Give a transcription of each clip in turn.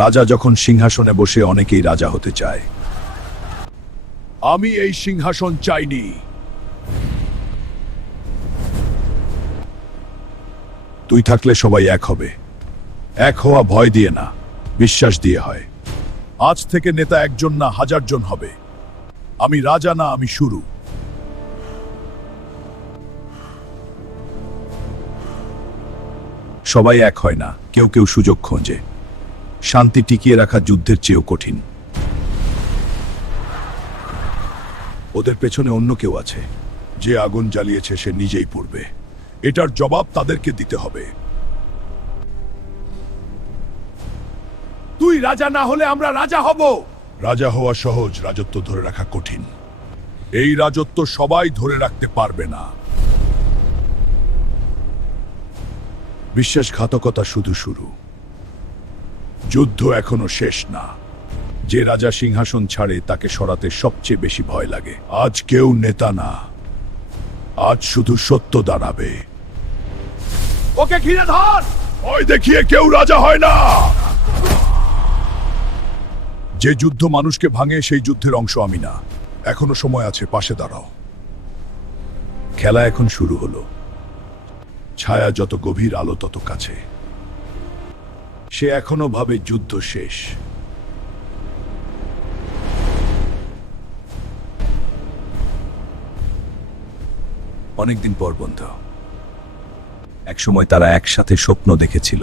রাজা যখন সিংহাসনে বসে অনেকেই রাজা হতে চায়। আমি এই সিংহাসন চাইনি। তুই থাকলে সবাই এক হবে। এক হওয়া ভয় দিয়ে না, বিশ্বাস দিয়ে হয়। আজ থেকে নেতা একজন না, 1000 জন হবে। আমি রাজা না, আমি শুরু। সবাই এক হয় না, কেউ কেউ সুযোগ খোঁজে। শান্তি টিকিয়ে রাখা যুদ্ধের চেয়েও কঠিন। ওদের পেছনে অন্য কেউ আছে। যে আগুন জ্বালিয়েছে সে নিজেই পড়বে। এটার জবাব তাদেরকে দিতে হবে। তুই রাজা না হলে আমরা রাজা হব। রাজা হওয়া সহজ, রাজত্ব ধরে রাখা কঠিন। এই রাজত্ব সবাই ধরে রাখতে পারবে না। বিশ্বাসঘাতকতা শুধু শুরু। যুদ্ধ এখনো শেষ না। যে রাজা সিংহাসন ছাড়ে তাকে সরাতে সবচেয়ে বেশি ভয় লাগে। আজ কেউ নেতা না, আজ শুধু সত্য দাঁড়াবে। ওকে ঘিরে ধর। ওই দেখিয়ে কেউ রাজা হয় না। যে যুদ্ধ মানুষকে ভাঙে সেই যুদ্ধের অংশ আমি না। এখনো সময় আছে, পাশে দাঁড়াও। খেলা এখন শুরু হলো। ছায়া যত গভীর, আলো তত কাছে। সে এখনো ভাবে যুদ্ধ শেষ। অনেকদিন পর বন্ধু। একসময় তারা একসাথে স্বপ্ন দেখেছিল।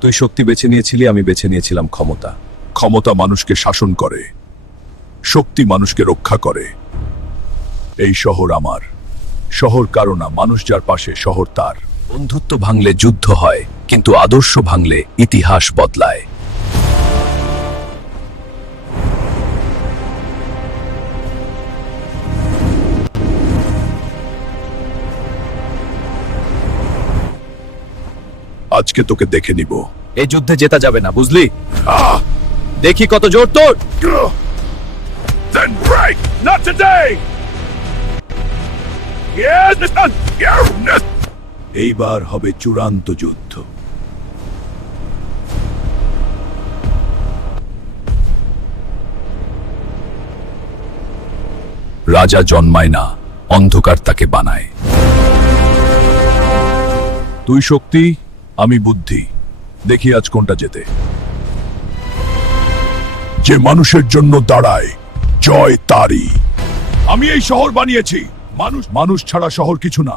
তুই শক্তি বেছে নিয়েছিলি, আমি বেছে নিয়েছিলাম ক্ষমতা। ক্ষমতা মানুষকে শাসন করে, শক্তি মানুষকে রক্ষা করে। এই শহর আমার। শহর কারো না, মানুষ যার পাশে শহর তার। বন্ধুত্ব ভাঙলে যুদ্ধ হয়, কিন্তু আদর্শ ভাঙলে ইতিহাস বদলায়। আজকে তোকে দেখে নিব। এই যুদ্ধে জেতা যাবে না, বুঝলি? দেখি কত জোর তোর। Then break, not today. Yes, এইবার হবে চূড়ান্ত যুদ্ধ। রাজা জন্মায় না, অন্ধকার তাকে বানায়। তুই শক্তি, আমি বুদ্ধি। দেখি আজ কোনটা জেতে। যে মানুষের জন্য দাঁড়ায়, জয় তারই। আমি এই শহর বানিয়েছি। মানুষ ছাড়া শহর কিছু না।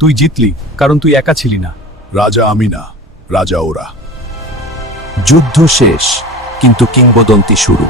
তুই জিতলি কারণ তুই একা ছিলি না। রাজা আমি না, রাজা ওরা। যুদ্ধ শেষ, কিন্তু কিংবদন্তি শুরু।